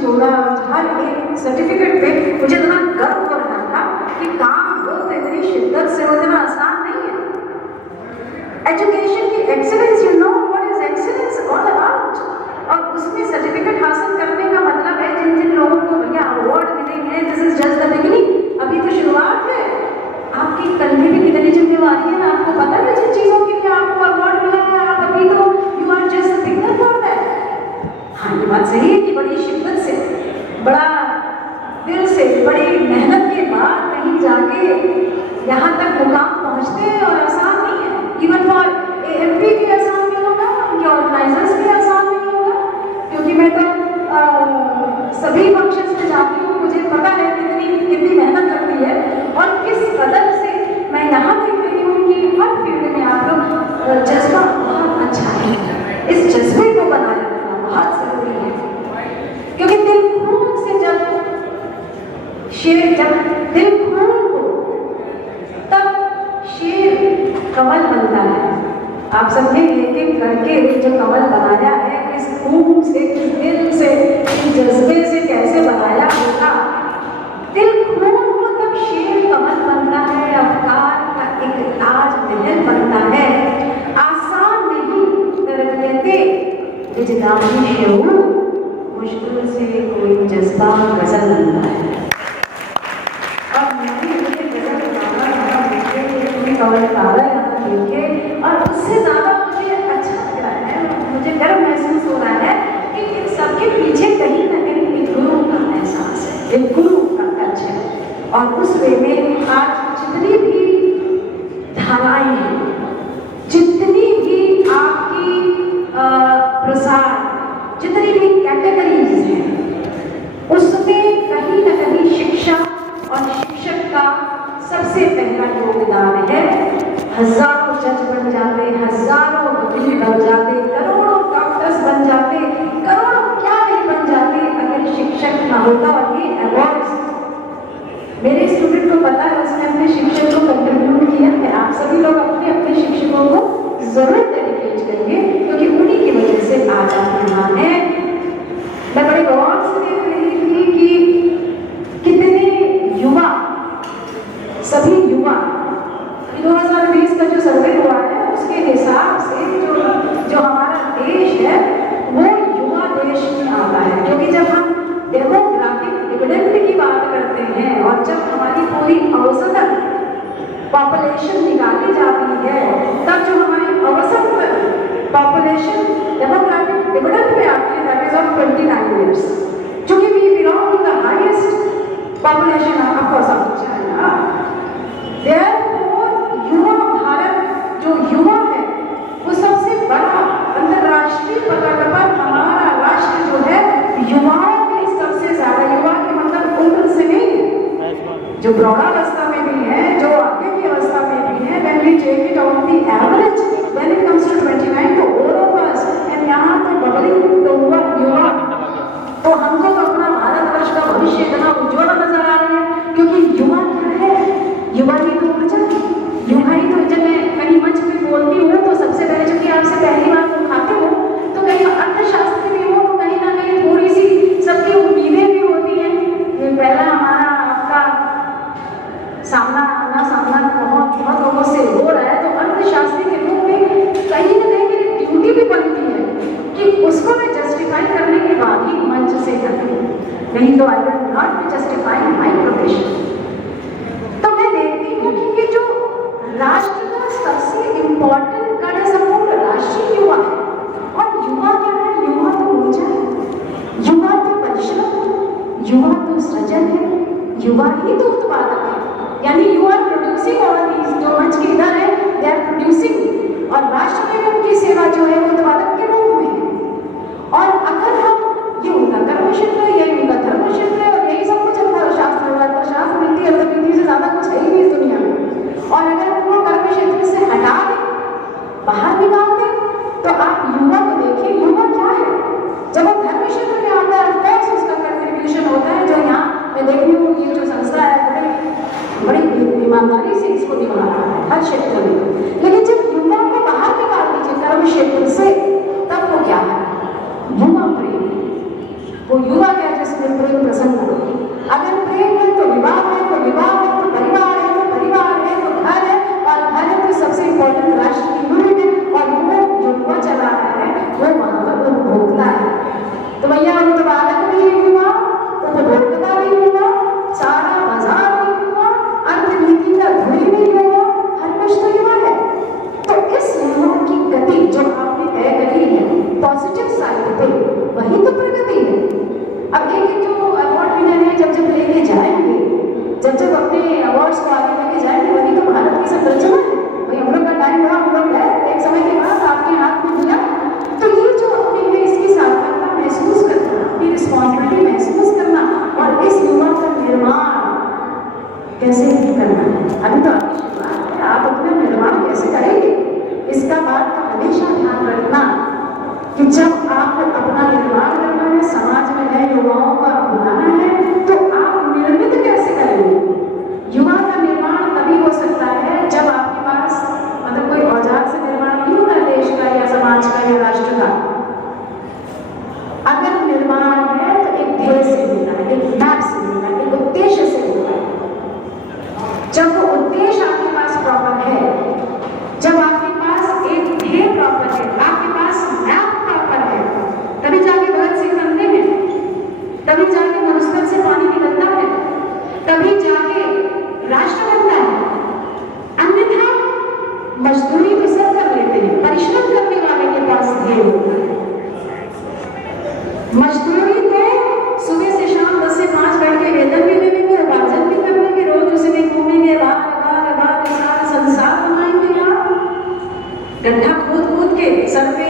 छोड़ा, हर एक सर्टिफिकेट पे मुझे इतना गर्व हो रहा था कि काम हो तो इतनी शिद्दत से हो, इतना आसान नहीं है। एजुकेशन की excellence, you know what is excellence all about, और उसमें सर्टिफिकेट हासिल करने का मतलब है जिन जिन लोगों को भैया अवार्ड मिलेंगे, this is just the beginning, अभी तो शुरुआत है। आपकी कंधे पे कितनी जिम्मेवारी है, आपको पता है जिन चीजों के लिए आपको अवार्ड मिला है, आप अभी तो you are just beginner for that. हाँ, ये बात सही है कि बड़ी शिद्दत से, बड़ा दिल से, बड़ी मेहनत के बाद कहीं जाके यहाँ तक मुकाम पहुँचते हैं, और आसान नहीं है। इवन फॉर AMP भी आसान नहीं होगा, उनके ऑर्गेनाइजर्स भी आसान नहीं होगा, क्योंकि मैं तो सभी फंक्शंस में जाती हूँ, मुझे पता है कितनी मेहनत लगती है, और किस कदर से मैं यहाँ देख रही हूँ कि हर फील्ड में आप लोग जज्बा बहुत अच्छा है। इस जज्बे को बनाए रखना बहुत जरूरी है, क्योंकि दिल खून से जब दिल खून हो तब शेर कमल बनता है। आप सबने एक एक करके जो कमल बनाया है, इस खून से, इस दिल से, इस जज्बे से कैसे बनाया होगा। दिल खून हो तब शेर कमल बनता है, अफकार का एक ताज महल बनता है। आसान नहीं तरबियते विजदानी शऊर, मुश्किल से कोई जज्बा गजल बनता है। और मैंने मुझे गजल बनाना देखे, कमल तारा यहाँ देखे, और उससे ज़्यादा मुझे अच्छा लग रहा है, मुझे गर्व महसूस हो रहा है कि इन सबके पीछे कहीं ना कहीं एक गुरु का एहसास है, एक गुरु का टच है। और उस वे में आज जितनी भी धाराएं हैं, जितनी भी आपकी प्रसार, जितनी भी कैटेगरीज हैं, उसमें कहीं न कहीं शिक्षा और शिक्षक का सबसे पहला योगदान है। हजारों जज बन जाते, हजारों वकील बन जाते, करोड़ों डॉक्टर्स बन जाते, करोड़ों क्या नहीं बन जाते अगर शिक्षक ना होता। और ये अवार्ड्स मेरे स्टूडेंट को पता है, उसने अपने शिक्षक को कंट्रीब्यूट किया है। आप सभी लोग अपने अपने शिक्षकों को जरूर डेडिकेट करिए, क्योंकि उन्हीं की वजह से आज आप यहाँ हैं। मैं बड़े गौर से देख रही थी कि कितने युवा, सभी युवा, 2020 का जो सर्वे हुआ है उसके हिसाब से जो हमारा देश है वो युवा देश में आता है। क्योंकि जब हम डेमोग्राफिक डिविडेंड की बात करते हैं और जब हमारी पूरी औसतन पॉपुलेशन निकाली जाती है, तब जो हमारी औसत पॉपुलेशन डेमोग्राफिक डिविडेंड पे आती है, दैट इज ऑफ 29 years, क्योंकि we belong to the highest population of course of China. युवा भारत जो युवा है वो सबसे बड़ा अंतरराष्ट्रीय पटल पर हमारा राष्ट्र जो है युवाओं में सबसे ज्यादा, युवा के मतलब उम्र से नहीं, जो प्रौढ़ावस्था में भी है, जो आगे की अवस्था में भी है, when we take it on the average, when it comes to 29 तो all of us, and यहाँ तो बबलिंग तो हुआ युवा, तो हमको तो अपना भारतवर्ष का भविष्य इतना उज्ज्वल नजर आ रहा है, क्योंकि युवा क्या है, युवा ही तो ऊर्जा, युवा ही तो। जब मैं कहीं मंच पे बोलती हूँ तो सबसे पहले, चूंकि आपसे पहली बार उठाते हो, तो कहीं अर्थशास्त्र भी हो तो कहीं ना कहीं थोड़ी सी सबकी उम्मीदें भी होती हैं। ये पहला हमारा आपका सामना बहुत लोगों से हो रहा है, तो अर्थशास्त्री के रूप में कहीं ना कहीं मेरी ड्यूटी भी बनती है कि उसको मैं जस्टिफाई करने के बाद ही मंच से करती हूँ, नहीं तो I will not be justifying my profession. तो मैं देखती हूँ कि ये जो राष्ट्र का सबसे इम्पोर्टेंट कड़ है संपूर्ण राष्ट्रीय युवा है। और युवा क्या है? युवा तो ऊर्जा है, युवा तो परिश्रम, युवा तो सृजन है, युवा ही तो उत्पादक है। यानी you are producing all these, जो मंच के इधर है दे आर प्रोड्यूसिंग, और राष्ट्र में उनकी सेवा जो है उत्पादक के रूप में है। और अगर हम, ये उनका कर्म क्षेत्र है, ये उनका धर्म क्षेत्र है, और यही सब कुछ अर्थशास्त्र है, अर्थशास्त्र नीति अर्थनीति से ज्यादा कुछ है ही नहीं इस दुनिया में। और अगर उनको कर्म क्षेत्र से हटा दें, बाहर निकाल दें, तो आप युवा को देखिए, युवा क्या है। जब वो धर्म क्षेत्र में आता है, ऑफकोर्स उसका कंट्रीब्यूशन होता है, जो यहाँ मैं देख रही हूँ ये जो संस्था है जब आपको अपना निर्माण करना है, समाज में नए युवाओं का बुलाना है, तो आप निर्मित कैसे करेंगे? युवा का निर्माण तभी हो सकता है जब आपके पास मतलब कोई औजार से निर्माण नहीं होता देश का या समाज का या राष्ट्र का। अगर निर्माण है तो एक ध्येय से होता है, एक मैप से होता है, एक उद्देश्य से होता है। जब वो उद्देश्य आपके पास प्रॉपर है, जब आपके पास एक ध्येय प्रॉपर है, आपके पास मैप प्रॉपर है, तभी जाके भगत सिंह बनते हैं, तभी जाके मरुस्थल से पानी निकलता है, तभी जाके राष्ट्र बनता है। अन्यथा मजदूरी तो सब कर लेते हैं, परिश्रम करने वाले के पास ध्येय होता है। मजदूरी तो सुबह से शाम 10 से 5 बैठ के वेतन भी ले लेंगे, उपार्जन भी कर लेंगे, रोज उसमें घूमेंगे, बार सारा संसार बनाएंगे। आप गड्ढा खोद के सर पे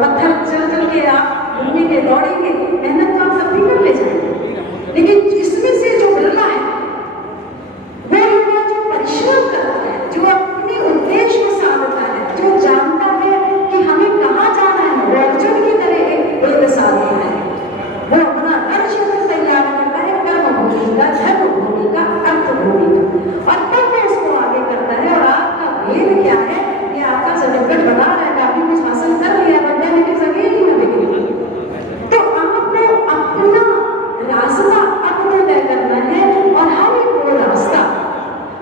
पत्थर चल के आप घूमेंगे, दौड़ेंगे, मेहनत तो आप तब भी कर ले जाएंगे। लेकिन इसमें से जो मिलना है वो युवा जो परिश्रम करता है, जो अपने उद्देश्य को साधता है, जो जानता है कि हमें कहाँ जाना है, वो अर्जुन की तरह एक साधना है। वो अपना लक्ष्य तैयार करता है, कर्म भूमि का, धर्म भूमि का, अर्थ भूमि का, और तब वो उसको आगे करता है। और आपका भेद क्या है? ये आपका सर्टिफिकेट बता रहा है, आपने कुछ हासिल कर लिया, बंदा लेकिन सभी नहीं है डिग्री। तो आपको अपना रास्ता अपना तय करना है, और हर एक वो रास्ता,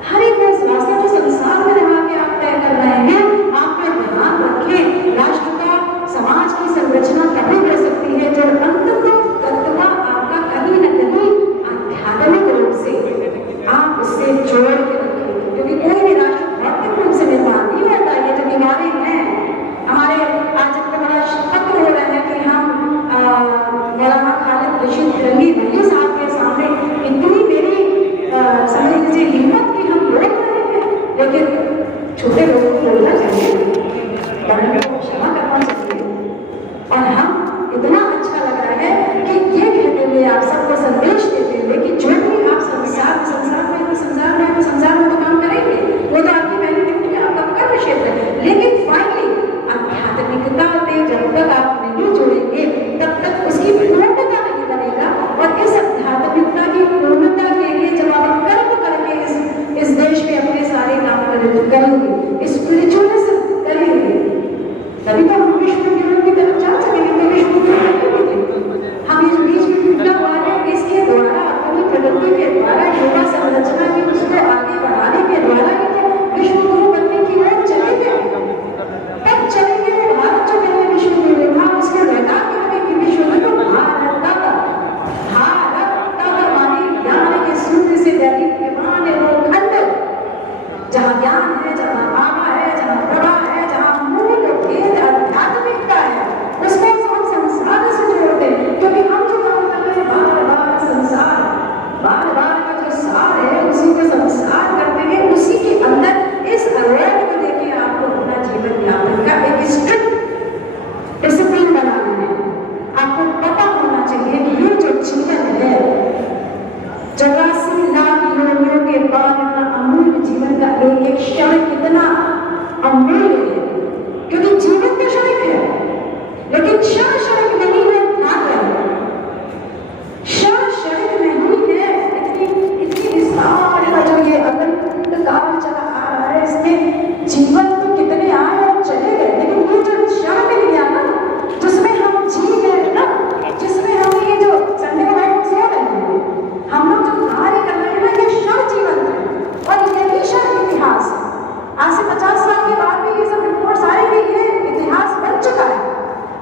हर एक वो रास्ता जो संसार में रहा के आप तय कर रहे हैं, आपको ध्यान रखें। राष्ट्र का, समाज की संरचना तभी हो सकती है जब अंततः आपका कहीं न कहीं आध्यात्मिक रूप से आप उससे जोड़ के रखें। क्योंकि कोई भी राष्ट्र भौतिक रूप से निर्माण नहीं होता। ये जो बीमारी है हमारे, आज इतना बड़ा पत्र हो रहा है कि हम मौलाना खालिद रशीद फिरंगी वली साहब के सामने इतनी मेरी समझ लीजिए हिम्मत की हम बोल रहे हैं, लेकिन छोटे लोगों को बोलना चाहिए, बड़ों को क्षमा करना चाहिए। और हम इतना अच्छा लग रहा है कि ये कहते हुए आप सबको संदेश देते हुए कि जो भी आप संसार में तो काम करेंगे, वो तो आपकी बेनिफिट है, आपका कर्म क्षेत्र है। लेकिन फाइनली आध्यात्मिकता से जब तक आप नहीं जुड़ेंगे तब तक उसकी पूर्णता नहीं बनेगा। और इस आध्यात्मिकता की पूर्णता के लिए जब आप कर्म करके इस देश में अपने सारे काम करेंगे, स्पिरिचुअलिज्म करेंगे, तभी तो हम विश्व की तरफ जा सकेंगे। तो विश्व हम इस बीच में टूटा हुआ है, इसके द्वारा अपनी प्रगति के द्वारा, युवा संरचना की उसको आगे बढ़ाने के द्वारा ही तो विश्व गुरु बनने की ओर चलेंगे। तब चलेंगे वो भारत जो पहले विश्व गुरु था, उसके लगा के हमें कि विश्व गुरु भारत तब हमारी ज्ञान के सूर्य से दैनिक है वो खंड, जहाँ ज्ञान है, जहाँ आवा है, जहाँ प्रभा है, जहाँ मूल भेद आध्यात्मिकता है, उसको हम संसार से जोड़ते हैं। क्योंकि हम जो काम कर रहे हैं बार-बार संसार, बार-बार का जो सार है उसी को संसार करते हैं, उसी के अंदर इस अवयव को लेके आपको अपना जीवन यापन का एक स्ट्रिक्ट डिसिप्लिन बनाना है। आपको पता होना चाहिए कि ये जो जीवन है 84 लाख योनियों के बाद इतना अमूल्य जीवन का एक क्षण कितना अमूल्य है। क्योंकि जीवन तो क्षणिक है, लेकिन क्षण क्षणिक नहीं है। ध्यान रखें, क्षण क्षणिक नहीं है। इतनी विस्तार का जो ये अनंत काल चला आ रहा है, इसमें जीवन तो कितने आए और चले गए, लेकिन ये जो क्षण मिल गया ना, जिसमें हम जी गए ना, जिसमें हम ये जो संडे को बैठ सो रहे हैं, हम लोग जो कार्य कर रहे हैं ना, ये क्षण जीवन है। और यही क्षण इतिहास है। आज से 50 साल के बाद भी ये सब रिपोर्ट्स आएंगे, ये इतिहास बन चुका है।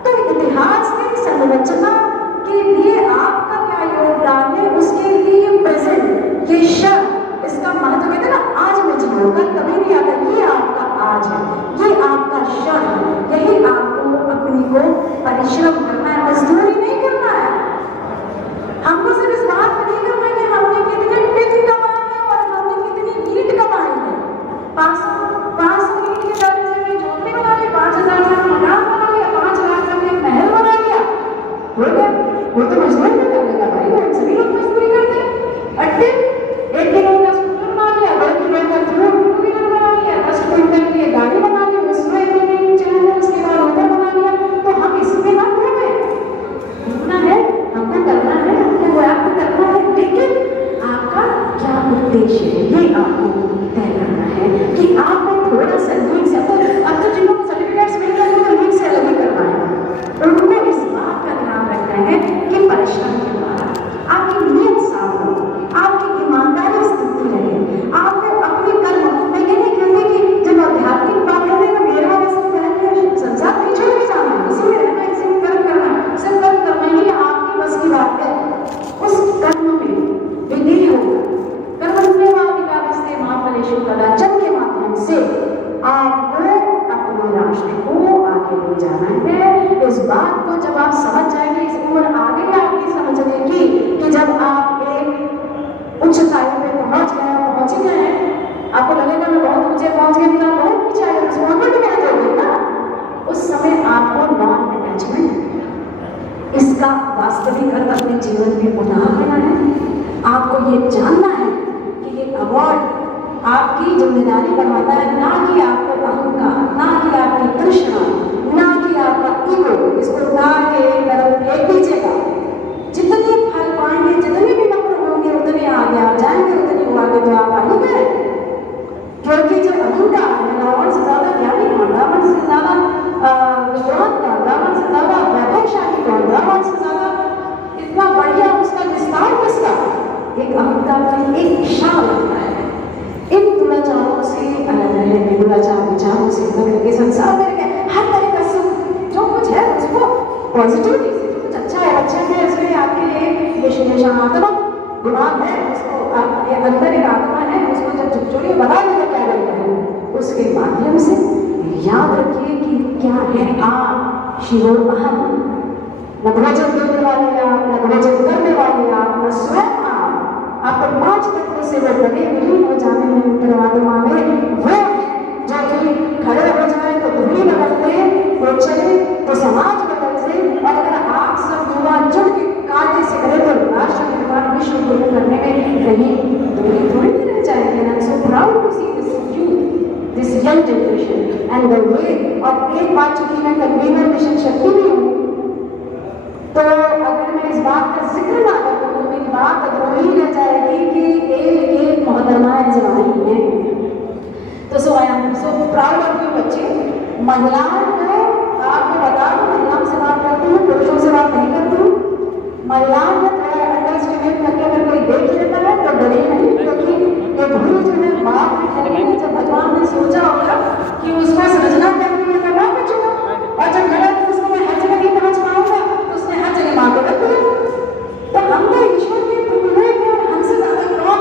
तो इतिहास की संरचना के लिए आपका क्या योगदान है, उसके लिए प्रेजेंट ये क्षण, इसका महत्व कहते हैं ना, आज में जियो, कल कभी नहीं आता। ये आपका आज है, ये आपका क्षण है। यही आपको अपनी को परिश्रम करना है, मजदूरी नहीं करना है। हमको सिर्फ इस बात में नहीं करना है कि हमने कितने पिन कमाए हैं और हमने कितनी नीट कमाई है। 500 नीट के दर से हमने झोपड़ी बना ली, 5000 से हमने मकान बना लिया, 5 लाख से हमने महल बना लिया। वो तो मजदूर नहीं करेगा भाई, वो सभी लोग मजदूरी करते हैं। और फिर एक दिन हमने स्कूटर बना लिया, 2 किलोमीटर दूर टू व्हीलर बना लिया, 10 क्विंटल की गाड़ी बना ली, उसमें चला, उसके बाद ऊपर बना लिया। तो हम इसमें ना रहे हैं कि परिश्रम के द्वारा आपकी नीयत साफ हो, आपकी ईमानदारी स्थिति रहे, आपने अपने कर्म, मैं ये नहीं कहती कि जब आध्यात्मिक बात करने का मेरा वैसे संसार नहीं छोड़ के जाना है, इसी में रहना, इसी में कर्म करना, सिर्फ कर्म करना ही आपकी बस की बात है। उस कर्म में विधि होगा, कर्म में वादिकारिस्ते महाफलेषु कदाचन के माध्यम से आपको अपने राष्ट्र को आगे ले जाना है। इस बात को जब आप समझ जाएंगे, इस उम्र आ गई आपकी समझने की कि जब आप एक उच्चताई पे पहुंच गए हैं, आपको लगेगा मैं बहुत ऊंचे पहुंच गया, लेकिन आप बहुत नीचे आए, उसमें पहुंच जाओगे ना। उस समय आपको नॉन अटैचमेंट इसका वास्तविक अर्थ अपने जीवन में उतारना है। आपको ये जानना है कि ये अवार्ड आपकी जिम्मेदारी बढ़ाता है, ना कि आपको अहंकार, ना कि आपकी तृष्णा, ना कि आपका ईगो। इसको उतार के एक तरफ फेंक दीजिएगा। जितने फल पाएंगे, जितने भी नंबर होंगे, उतने आगे आप जाएंगे, उतने वो आगे तो आप आएंगे। क्योंकि जो अहंकार है, रावण से ज्यादा ज्ञानी कौन, रावण से ज्यादा विद्वान कौन, रावण से ज्यादा वैभवशाली कौन, रावण से ज्यादा इतना बढ़िया उसका विस्तार किसका, एक अहंकार का एक क्षण लगता है। इन दुराचारों से अलग रहने, दुराचार विचारों से अलग रहकर संसार में हर तरह का सुख जो कुछ है उसको पॉजिटिवली से, कुछ अच्छा है, अच्छा है, इसलिए आपके लिए विश्लेषणात्मक दिमाग है, उसको आपके अंदर एक आत्मा है, उसको जब झकझोरी बना देगा क्या लगता है, उसके माध्यम से याद रखिए कि क्या है आप शिवो अहम, न भोजन देने वाले आप, न भोजन करने वाले आप, न स्वयं आपको 5 तत्वों से वो बने विलीन हो जाने में उत्तरवादिमा में वो जो कि खड़े हो जाए तो धूली बदलते, वो चले तो समाज बदलते, और अगर आप सब युवा जुड़ के कार्य से करें तो राष्ट्र निर्माण विश्व गुरु करने में कहीं दूरी थोड़ी नहीं रह जाएगी। I am so proud to see this youth, this young generation and the way. और एक बात चूंकि मैं कन्वीनर मिशन शक्ति भी हूँ, तो अगर मैं इस बात का जिक्र ना करूँ तो मेरी बात अधूरी रह जाएगी कि एक मोहतरमाएं जवानी हैं। तो so I am so proud of you बच्चे। महिलाओं को आपको बता दूं, महिलाओं से बात करती हूँ, पुरुषों से बात नहीं करती हूँ। महिलाओं को थोड़ा अंडरस्टिमेट करके अगर कोई देख लेता है तो डरे नहीं, क्योंकि ये धूल जो है बाप में जब भगवान ने सोचा होगा कि उसको सृजना करने में करना बचेगा, और जब गलत तो उसको मैं हर जगह नहीं पहुँच पाऊंगा, तो उसने हर जगह माँ को रख दिया। तो हम तो ईश्वर के पुत्र हैं, और हमसे ज्यादा कौन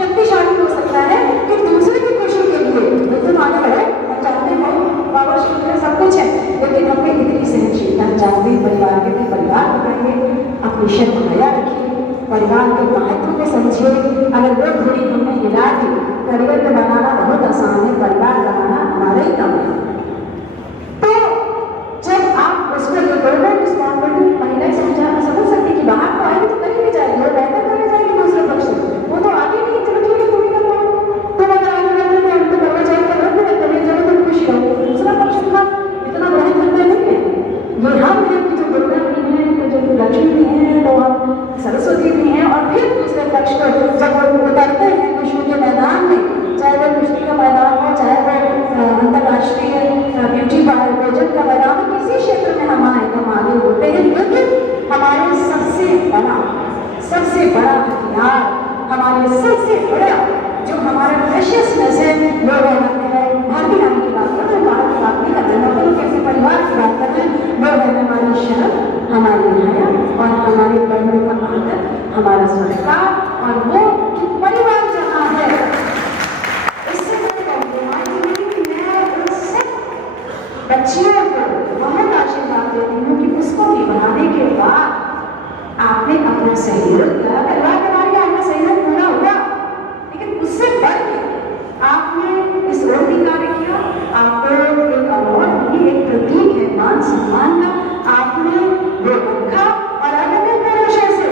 शक्तिशाली हो सकता है कि दूसरे की खुशी के लिए तुम आगे बढ़े। हम चाहते हो बाबा शिव में सब कुछ है, लेकिन हमें इतनी सहनशीलता चाहिए। परिवार के लिए परिवार बनाइए, अपनी शर्म हया रखिए, परिवार के महत्व को समझिए। अगर वो थोड़ी हमने हिला दी, करियर तो बनाना बहुत आसान है, परिवार बनाना हमारा ही काम है। तो जब आप उसको गवर्नमेंट रिस्पॉन्सिबिलिटी महिलाएं समझ सकती कि बाहर तो आएगी तो कहीं भी जाएगी, वो बेहतर करने जाएगी दूसरे पक्ष से, वो तो आगे नहीं, चलो ठीक है, तुम्हें करना तो अगर आगे बढ़ते हैं तो बड़ा जाए तो रख देते हैं, चलो तुम खुशी रहो। दूसरा पक्ष का इतना बड़ी करना नहीं है। ये हम हैं कि जो दुर्गा भी हैं, तो जो लक्ष्मी भी हैं, तो हम सरस्वती भी हैं, और फिर दूसरे पक्ष को जब वो उतरते हैं विश्व के मैदान में, चाहे वो कुश्ती का मैदान हो, चाहे वो अंतर्राष्ट्रीय ब्यूटी पार्लर का मैदान हो, किसी क्षेत्र में हम आए तो हम आगे होते हैं। लेकिन हमारे सबसे बड़ा हथियार, हमारे सबसे बड़ा जो हमारा प्रेशियसनेस है, वो है भारतीय नाम की बात कर रहे हैं, भारत की बात नहीं कर रहे हैं, लोगों के अपने परिवार की बात कर रहे हैं। वो है हमारी शर्म, हमारी हया और हमारे बढ़ने का आदर, हमारा संस्कार, और वो परिवार जहाँ है। इससे बच्चियों को बहुत आशीर्वाद देती हूँ कि उसको भी बनाने के बाद आपने अपना सहयोग किया, परिवार के बारे में आपका सहयोग पूरा हुआ, लेकिन उससे बढ़ के आपने इस रोटी कार्य किया। आपको एक अवार्ड भी, एक प्रतीक है मान सम्मान का, आपने वो रखा। और अगर मैं पुरुषों से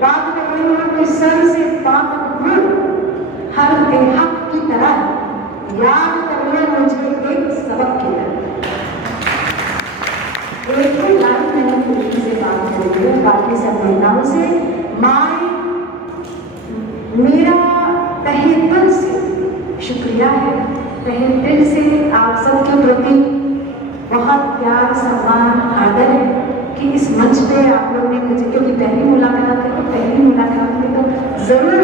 बात कर रही हूँ अपने सर से बात हर हक की तरह याद करिए मुझे एक सबक के तरह। एक लाइन मैंने पुरुष से बात करी है, बाकी सब महिलाओं से। मेरा तहे दिल से शुक्रिया है, तहे दिल से आप सबके प्रति बहुत प्यार, सम्मान, आदर है। कि इस मंच पे आप लोग ने मुझे, क्योंकि पहली मुलाकात है तो पहली मुलाकात में तो ज़रूर